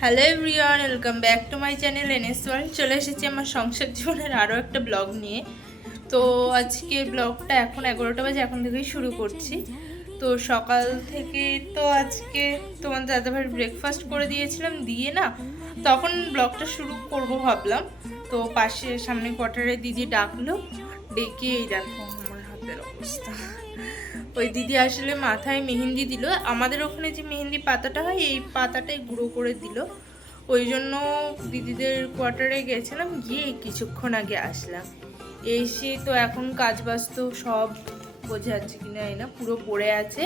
Hello everyone welcome back to my channel NS world চলে এসেছি আমার সংসার জীবনের আরও একটা ব্লগ নিয়ে। তো আজকে ব্লগটা এখন এগারোটা বাজে, এখন থেকেই শুরু করছি। তো সকাল থেকে তো আজকে তোমার দাদাভাই ব্রেকফাস্ট করে দিয়েছিলাম, দিয়ে না তখন ব্লগটা শুরু করব ভাবলাম। তো পাশে সামনে কোয়ার্টারে দিদি ডাকলো, ডেকে এই দেখো আমার হাতের অবস্থা। ওই দিদি আসলে মাথায় মেহেন্দি দিল। আমাদের ওখানে যে মেহেন্দি পাতাটা হয়, এই পাতাটাই গুঁড়ো করে দিল। ওই জন্য দিদিদের কোয়ার্টারে গেছিলাম, গিয়ে কিছুক্ষণ আগে আসলাম। এসে তো এখন কাজ বাজ তো সব বোঝা যাচ্ছে কিনা এই না পুরো পড়ে আছে।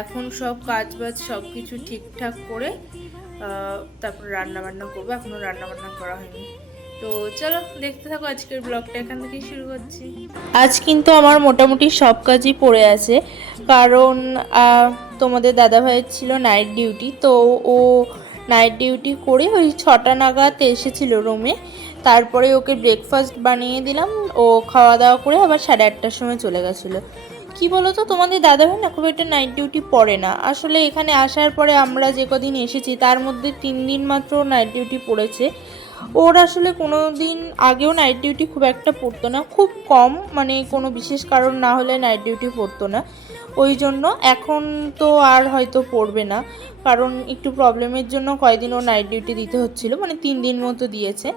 এখন সব কাজ বাজ সব কিছু ঠিকঠাক করে তারপর রান্না বান্না করব। এখনও রান্না বান্না করা হয়নি। তো চলো, দেখতে থাকো আজকের ব্লগটা, এখান থেকেই শুরু করছি। আজ কিন্তু আমার মোটামুটি সব কাজই পড়ে আছে, কারণ তোমাদের দাদাভাইয়ের ছিল নাইট ডিউটি তো ও নাইট ডিউটি করে ওই ছটা নাগাদ এসেছিল রুমে তারপরে ওকে ব্রেকফাস্ট বানিয়ে দিলাম, ও খাওয়া দাওয়া করে আবার সাড়ে আটটার সময় চলে গেছিল। কি বলো তো তোমাদের দাদাভাই না খুব একটা নাইট ডিউটি পড়ে না। আসলে এখানে আসার পরে আমরা যে কদিন এসেছি, তার মধ্যে তিন দিন মাত্র নাইট ডিউটি পড়েছে। ওর আসলে কোনো দিন আগেও নাইট ডিউটি খুব একটা পড়তো না, খুব কম মানে কোনো বিশেষ কারণ না হলে নাইট ডিউটি পড়তো না। ওই জন্য এখন তো আর হয়তো পড়বে না, কারণ একটু প্রবলেমের জন্য কয়দিন ও নাইট ডিউটি দিতে হচ্ছিল মানে তিন দিন মতো দিয়েছে।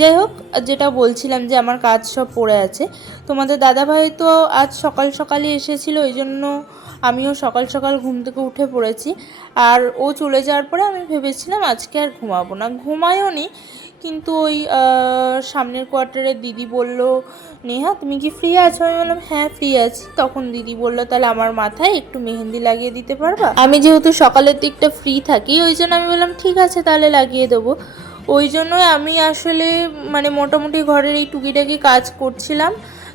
যাই হোক, যেটা বলছিলাম যে আমার কাজ সব পড়ে আছে। তোমাদের দাদাভাই তো আজ সকাল সকালে এসেছিল, ওই জন্য আমিও সকাল সকাল ঘুম থেকে উঠে পড়েছি। আর ও চলে যাওয়ার পরে আমি ভেবেছিলাম আজকে আর ঘুমাবো না। ঘুমায়ও নি, কিন্তু ওই সামনের কোয়ার্টারে দিদি বলল, নেহা, তুমি কি ফ্রি আছো? আমি বললাম হ্যাঁ ফ্রি আছি। তখন দিদি বলল, তাহলে আমার মাথায় একটু মেহেন্দি লাগিয়ে দিতে পারবা? আমি যেহেতু সকালের দিকটা ফ্রি থাকি, ওই জন্য আমি বললাম, ঠিক আছে, তাহলে লাগিয়ে দেবো। ওই জন্যই আমি আসলে মানে মোটামুটি ঘরের এই টুকিটাকি কাজ করছিলাম।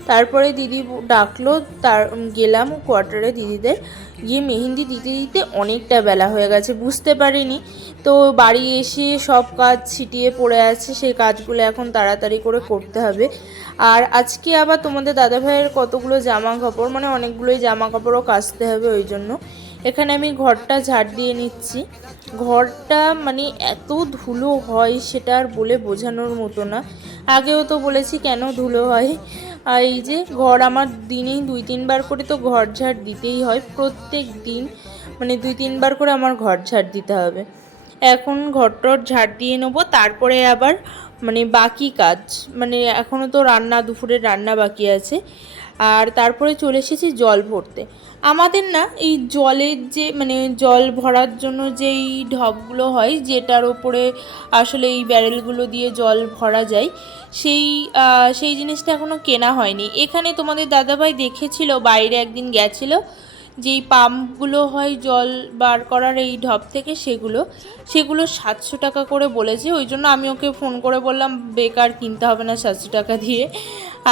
তারপরে দিদি ডাকলো, তার গেলাম কোয়ার্টারে দিদিদের। গিয়ে মেহেন্দি দিতে দিতে অনেকটা বেলা হয়ে গেছে, বুঝতে পারিনি। তো বাড়ি এসে সব কাজ ছিটিয়ে পড়ে আছে, সেই কাজগুলো এখন তাড়াতাড়ি করে করতে হবে। আর আজকে আবার তোমাদের দাদা ভাইয়ের কতগুলো জামা কাপড় মানে অনেকগুলোই জামা কাপড়ও কাচতে হবে ওই জন্য। এখানে আমি ঘরটা ঝাড় দিয়ে নিচ্ছি। ঘরটা মানে এত ধুলো হয়, সেটা আর বলে বোঝানোর মতো না। আগেও তো বলেছি কেন ধুলো হয়? আর এই যে ঘর আমার দিনেই দুই তিনবার করে তো ঘর ঝাড় দিতেই হয়, প্রত্যেক দিন মানে দুই তিনবার করে আমার ঘর ঝাড় দিতে হবে। এখন ঘর টর ঝাড় দিয়ে নেব, তারপরে আবার মানে বাকি কাজ মানে এখনও তো রান্না, দুপুরের রান্না বাকি আছে। আর তারপরে চলে এসেছি জল ভরতে। আমাদের না এই জলের যে মানে জল ভরার জন্য যেই ঢপগুলো হয়, যেটার ওপরে আসলে এই ব্যারেলগুলো দিয়ে জল ভরা যায়, সেই সেই জিনিসটা এখনও কেনা হয়নি। এখানে তোমাদের দাদাভাই দেখেছিল, বাইরে একদিন গেছিল যেই পাম্পগুলো হয় জল বার করার এই ঢপ থেকে সেগুলো সেগুলো সাতশো টাকা করে বলেছে। ওই জন্য আমি ওকে ফোন করে বললাম, বেকার কিনতে হবে না সাতশো টাকা দিয়ে।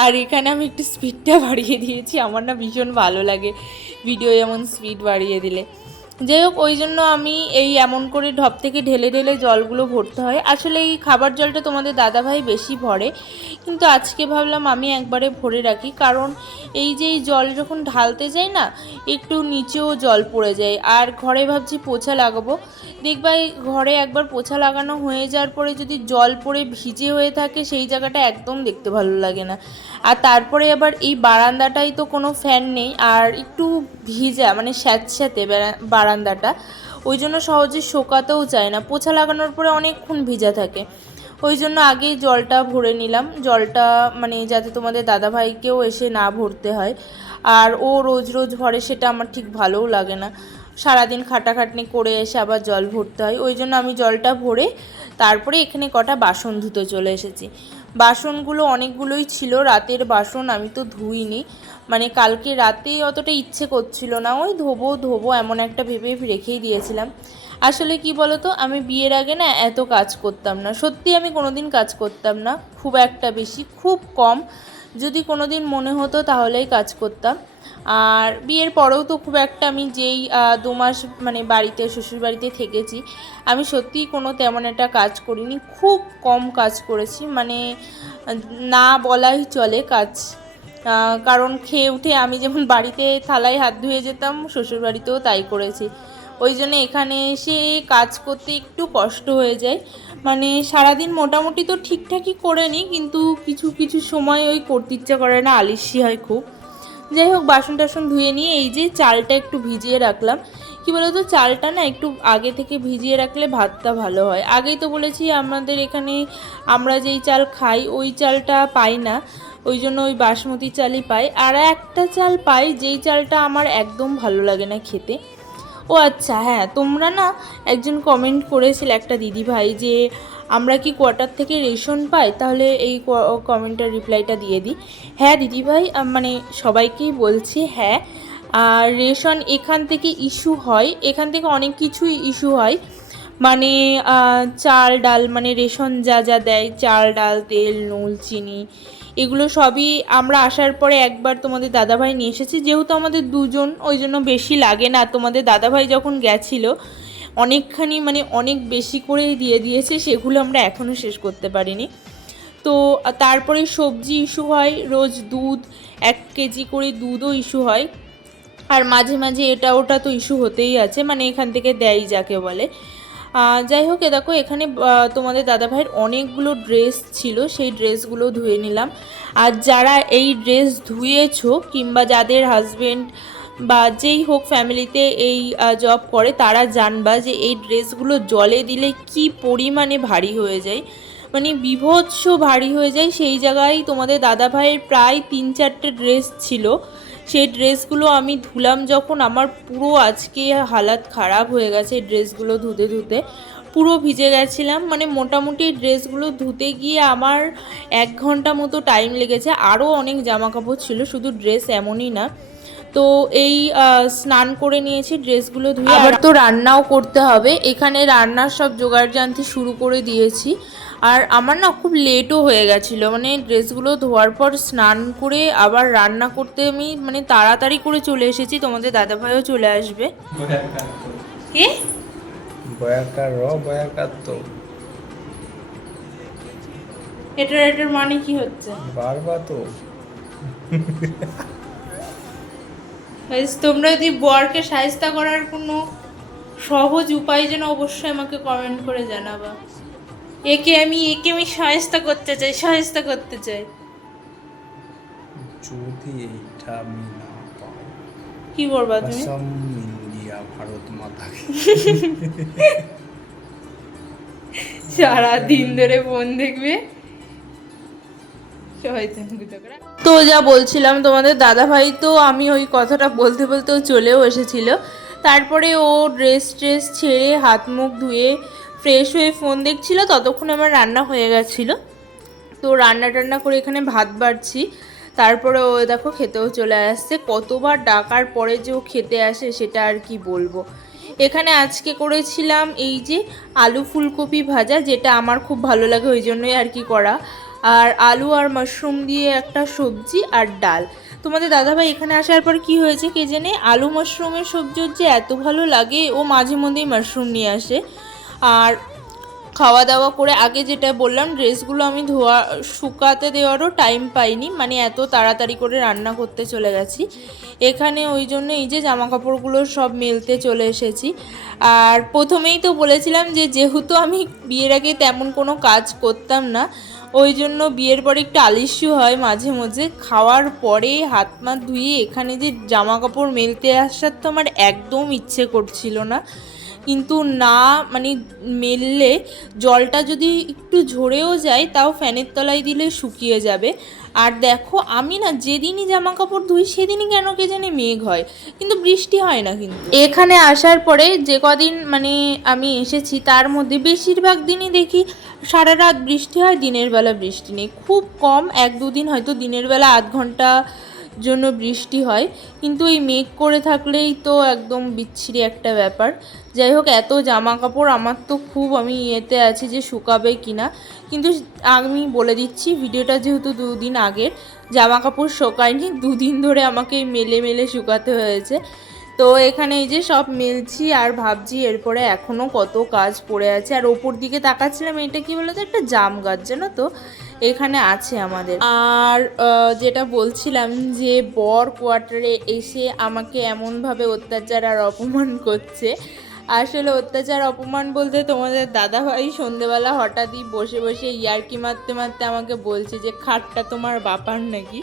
আর এখানে আমি একটু স্পিডটা বাড়িয়ে দিয়েছি। আমার না ভীষণ ভালো লাগে ভিডিও যেমন স্পিড বাড়িয়ে দিলে। যাই হোক ওই জন্য আমি এই এমন করে ঢপ থেকে ঢেলে ঢেলে জলগুলো ভরতে হয়। আসলে এই খাবার জলটা তোমাদের দাদাভাই বেশি ভরে, কিন্তু আজকে ভাবলাম আমি একবারে ভরে রাখি। কারণ এই যে এই জল যখন ঢালতে যাই না, একটু নিচেও জল পড়ে যায়। আর ঘরে ভাবছি পোছা লাগাবো। দেখবা ঘরে একবার পোছা লাগানো হয়ে যাওয়ার পরে যদি জল পড়ে ভিজে হয়ে থাকে, সেই জায়গাটা একদম দেখতে ভালো লাগে না। আর তারপরে আবার এই বারান্দাটাই তো কোনো ফ্যান নেই, আর একটু ভিজা মানে স্যাঁতস্যাঁতে বারান্দাটা। ওই জন্য সহজে শোকাতেও চায় না। পোছা লাগানোর পরে অনেকক্ষণ ভিজা থাকে। ওই জন্য আগেই জলটা ভরে নিলাম। জলটা মানে যাতে তোমাদের দাদাভাইকেও এসে না ভরতে হয়। আর ও রোজ রোজ ভরে সেটা আমার ঠিক ভালোও লাগে না। সারাদিন খাটাখাটনি করে এসে আবার জল ভরতে হয়। ওই জন্য আমি জলটা ভরে তারপরে এখানে কটা বাসন ধুতে চলে এসেছি। বাসনগুলো অনেকগুলোই ছিল, রাতের বাসন আমি তো ধুইনি। মানে কালকে রাতেই অতটা ইচ্ছে করছিল না, ওই ধোবো ধোবো এমন একটা ভেবে রেখেই দিয়েছিলাম। আসলে কি বলতো, আমি বিয়ের আগে না এত কাজ করতাম না। সত্যি আমি কোনোদিন কাজ করতাম না, খুব একটা বেশি, খুব কম। যদি কোনো দিন মনে হতো তাহলেই কাজ করতাম। আর বিয়ের পরেও তো খুব একটা আমি যেই দু মাস মানে বাড়িতে, শ্বশুর বাড়িতে থেকেছি, আমি সত্যিই কোনো তেমন একটা কাজ করিনি। খুব কম কাজ করেছি মানে না বলাই চলে কাজ। কারণ খেয়ে উঠে আমি যেমন বাড়িতে থালায় হাত ধুয়ে যেতাম, শ্বশুরবাড়িতেও তাই করেছি। ওই জন্য এখানে এসে কাজ করতে একটু কষ্ট হয়ে যায়। মানে সারাদিন মোটামুটি তো ঠিকঠাকই করে নিই, কিন্তু কিছু কিছু সময় ওই করতে ইচ্ছা করে না আলিসি হয় খুব। যাই হোক, বাসন টাসন ধুয়ে নিয়ে এই যে চালটা একটু ভিজিয়ে রাখলাম। কি বলতো, চালটা না একটু আগে থেকে ভিজিয়ে রাখলে ভাতটা ভালো হয়। আগেই তো বলেছি আমাদের এখানে আমরা যেই চাল খাই, ওই চালটা পাই না। ওই জন্য ওই বাসমতি চালই পাই। আর একটা চাল পাই, যেই চালটা আমার একদম ভালো লাগে না খেতে। ও আচ্ছা হ্যাঁ তোমরা না একজন কমেন্ট করেছিল একটা দিদি ভাই যে আমরা কি কোয়ার্টার থেকে রেশন পাই? তাহলে এই কমেন্টের রিপ্লাইটা দিয়ে দিই। হ্যাঁ দিদি ভাই মানে সবাইকেই বলছি হ্যাঁ আর রেশন এখান থেকে ইস্যু হয়, এখান থেকে অনেক কিছুই ইস্যু হয়। মানে চাল ডাল মানে রেশন যা যা দেয়, চাল ডাল, তেল, নুন, চিনি এগুলো সবই আমরা আসার পরে একবার তোমাদের দাদাভাই নিয়ে এসেছি। যেহেতু আমাদের দুজন, ওই জন্য বেশি লাগে না। তোমাদের দাদাভাই যখন গেছিল, অনেকখানি মানে অনেক বেশি করেই দিয়ে দিয়েছে, সেগুলো আমরা এখনও শেষ করতে পারিনি। তো তারপরে সবজি ইস্যু হয়, রোজ দুধ, এক কেজি করে দুধও ইস্যু হয়। আর মাঝে মাঝে এটা ওটা তো ইস্যু হতেই আছে মানে এখান থেকে দেয় যাকে বলে। যাই হোক, এ দেখো, এখানে তোমাদের দাদাভাইয়ের অনেকগুলো ড্রেস ছিল, সেই ড্রেসগুলো ধুয়ে নিলাম। আর যারা এই ড্রেস ধুয়েছো, কিংবা যাদের হাজবেন্ড বা যেই হোক ফ্যামিলিতে এই জব করে, তারা জানবা যে এই ড্রেসগুলো জলে দিলে কি পরিমাণে ভারী হয়ে যায়। মানে বিভৎস ভারী হয়ে যায়। সেই জায়গায় তোমাদের দাদাভাইয়ের প্রায় তিন চারটে ড্রেস ছিল। সেই ড্রেসগুলো আমি ধুলাম যখন আমার পুরো আজকে হালাত খারাপ হয়ে গেছে ড্রেসগুলো ধুতে ধুতে। পুরো ভিজে গেছিলাম মানে মোটামুটি ড্রেসগুলো ধুতে গিয়ে আমার এক ঘণ্টা মতো টাইম লেগেছে। আরও অনেক জামা কাপড় ছিল, শুধু ড্রেস এমনই না। তো এই স্নান করে নিয়েছি ড্রেসগুলো ধুয়ে আবার তো রান্নাও করতে হবে। এখানে রান্নার সব জোগাড় জানতে শুরু করে দিয়েছি। আর আমার না খুব লেটও হয়ে গেছিল। মানে ড্রেসগুলো ধোয়ার পর স্নান করে আবার রান্না করতে আমি মানে তাড়াতাড়ি করে চলে এসেছি। তোমাদের দাদাভাইও চলে আসবে। কি? বয়াকার র বয়াকার তো। এটার এটার মানে কি হচ্ছে? বারবার তো। তোমরা যদি বরকে সাহিস্তা করার কোনো সহজ উপায় যেন অবশ্যই আমাকে কমেন্ট করে জানাবা। একে আমি একে আমি সাহিস্তা করতে চাই সাহিস্তা করতে চাই। যদি এইটা আমি না পাই কি করবা তুমি? ইন্ডিয়া ভারত মাতা সারা দিন ধরে ফোন দেখবে? তো যা বলছিলাম তোমাদের দাদা ভাই তো আমি ওই কথাটা বলতে বলতে ও চলেও এসেছিল। তারপরে ও ড্রেস ট্রেস ছেড়ে হাত মুখ ধুয়ে ফ্রেশ হয়ে ফোন দেখছিল, ততক্ষণ আমার রান্না হয়ে গেছিল। তো রান্না টান্না করে এখানে ভাত বাড়ছি। তারপরে ও দেখো খেতেও চলে আসছে। কতবার ডাকার পরে যে ও খেতে আসে সেটা আর কি বলব। এখানে আজকে করেছিলাম এই যে আলু ফুলকপি ভাজা, যেটা আমার খুব ভালো লাগে, ওই জন্যই আর কি করা। আর আলু আর মাশরুম দিয়ে একটা সবজি আর ডাল। তোমাদের দাদাভাই এখানে আসার পর কি হয়েছে কে জানে? আলু মাশরুমের সবজি ওর যে এত ভালো লাগে, ও মাঝে মধ্যেই মাশরুম নিয়ে আসে। আর খাওয়া দাওয়া করে আগে যেটা বললাম, ড্রেসগুলো আমি ধোয়া, শুকাতে দেওয়ারও টাইম পাইনি। মানে এত তাড়াতাড়ি করে রান্না করতে চলে গেছি। এখানে ওই জন্য এই যে জামা কাপড়গুলো সব মেলতে চলে এসেছি। আর প্রথমেই তো বলেছিলাম যে, যেহেতু আমি বিয়ের আগে তেমন কোনো কাজ করতাম না ওই জন্য বিয়ের পরে একটু আলিস্যু হয় মাঝে মাঝে খাওয়ার পরে হাত মাত ধুয়ে এখানে যে জামা কাপড় মেলতে আসার তো আমার একদম ইচ্ছে করছিল না। কিন্তু না মানে মেললে জলটা যদি একটু ঝরেও যায়, তাও ফ্যানের তলায় দিলে শুকিয়ে যাবে। আর দেখো, আমি না যেদিনই জামা কাপড় ধুই, সেদিনই কেন কে জানি মেঘ হয়। কিন্তু বৃষ্টি হয় না কিন্তু। এখানে আসার পরে যে কদিন মানে আমি এসেছি, তার মধ্যে বেশিরভাগ দিনই দেখি সারা রাত বৃষ্টি হয়, দিনের বেলা বৃষ্টি নেই। খুব কম, এক দুদিন হয়তো দিনের বেলা আধ ঘণ্টা জন্য বৃষ্টি হয়। কিন্তু এই মেঘ করে থাকলেই তো একদম বিচ্ছিরি একটা ব্যাপার। যাই হোক, এত জামা কাপড় আমার তো খুব আমি ইয়েতে আছি যে শুকাবে কিনা। কিন্তু আমি বলে দিচ্ছি, ভিডিওটা যেহেতু দুদিন আগের জামা কাপড় শোকায়নি, দুদিন ধরে আমাকে মেলে মেলে শুকাতে হয়েছে। তো এখানে এই যে সব মেলছি আর ভাবছি এরপরে এখনও কত কাজ পড়ে আছে। আর ওপর দিকে তাকাচ্ছিলাম, এটা কি বলতো? একটা জাম গাছ, জানো তো? এখানে আছে আমাদের। আর যেটা বলছিলাম যে বর কোয়ার্টারে এসে আমাকে এমনভাবে অত্যাচার আর অপমান করছে। আসলে অত্যাচার অপমান বলতে তোমাদের দাদাভাই সন্ধেবেলা হঠাৎই বসে বসে ইয়ার্কি মারতে মারতে আমাকে বলছে যে খাটটা তোমার বাবার নাকি?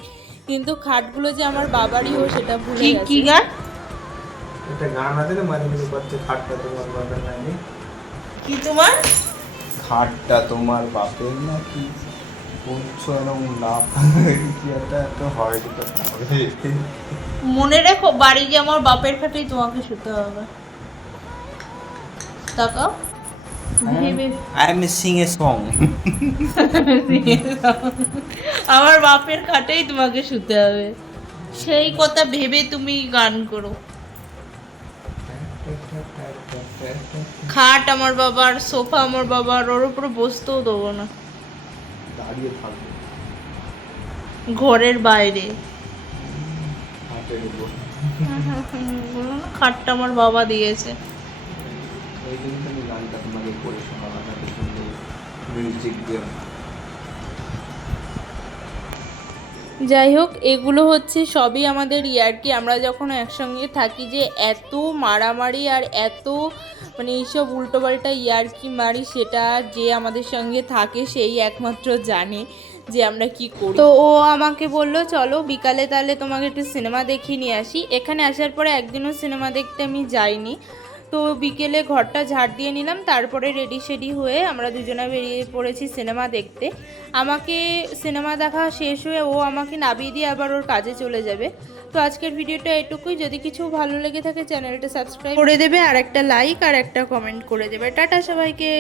কিন্তু খাটগুলো যে আমার বাবারই ও সেটা ভুলে কি গেছে। কি গান? একটা গান আছে না মাঝে মাঝে করছে খাটটা তোমার বাপের নাকি? কি তোমার? খাটটা তোমার বাপের নাকি? বলছো এরকম লাভ কি একটা একটা হয় মনে রেখো বাড়ি আমার বাপের খাটেই তোমাকে শুতে হবে। তাকাও আমার বাপের খাটেই তোমাকে শুতে হবে। সেই কথা ভেবে তুমি গান করো। খাট আমার বাবার সোফা আমার বাবার ওর উপরে বসতেও দেবো না। দাঁড়িয়ে থাকবে। ঘরের বাইরে। খাটটা আমার বাবা দিয়েছে। ওই জন্য আমি গানটা তোমাকে পড়ে শোনালাম এত সুন্দর মিউজিক দিয়ে। যাই হোক এগুলো হচ্ছে সবই আমাদের ইয়ার্কি। আমরা যখন একসঙ্গে থাকি যে এত মারামারি আর এত মানে এইসব উল্টোপাল্টা ইয়ার্কি মারি সেটা যে আমাদের সঙ্গে থাকে সেই একমাত্র জানে যে আমরা কি করি। তো ও আমাকে বলল, চলো বিকালে তাহলে তোমাকে একটু সিনেমা দেখিয়ে নিয়ে আসি। এখানে আসার পরে একদিনও সিনেমা দেখতে আমি যাইনি। তো বিকেলে ঘরটা ঝাড় দিয়ে নিলাম, তারপরে রেডি সেডি হয়ে আমরা দুজনে বেরিয়ে পড়েছি সিনেমা দেখতে। আমাকে সিনেমা দেখা শেষ হয়ে ও আমাকে নামিয়ে দিয়ে আবার ওর কাজে চলে যাবে। তো আজকের ভিডিওটা এটুকুই। যদি কিছু ভালো লেগে থাকে, চ্যানেলটা সাবস্ক্রাইব করে দেবে আর একটা লাইক আর একটা কমেন্ট করে দেবে। টাটা সবাইকে।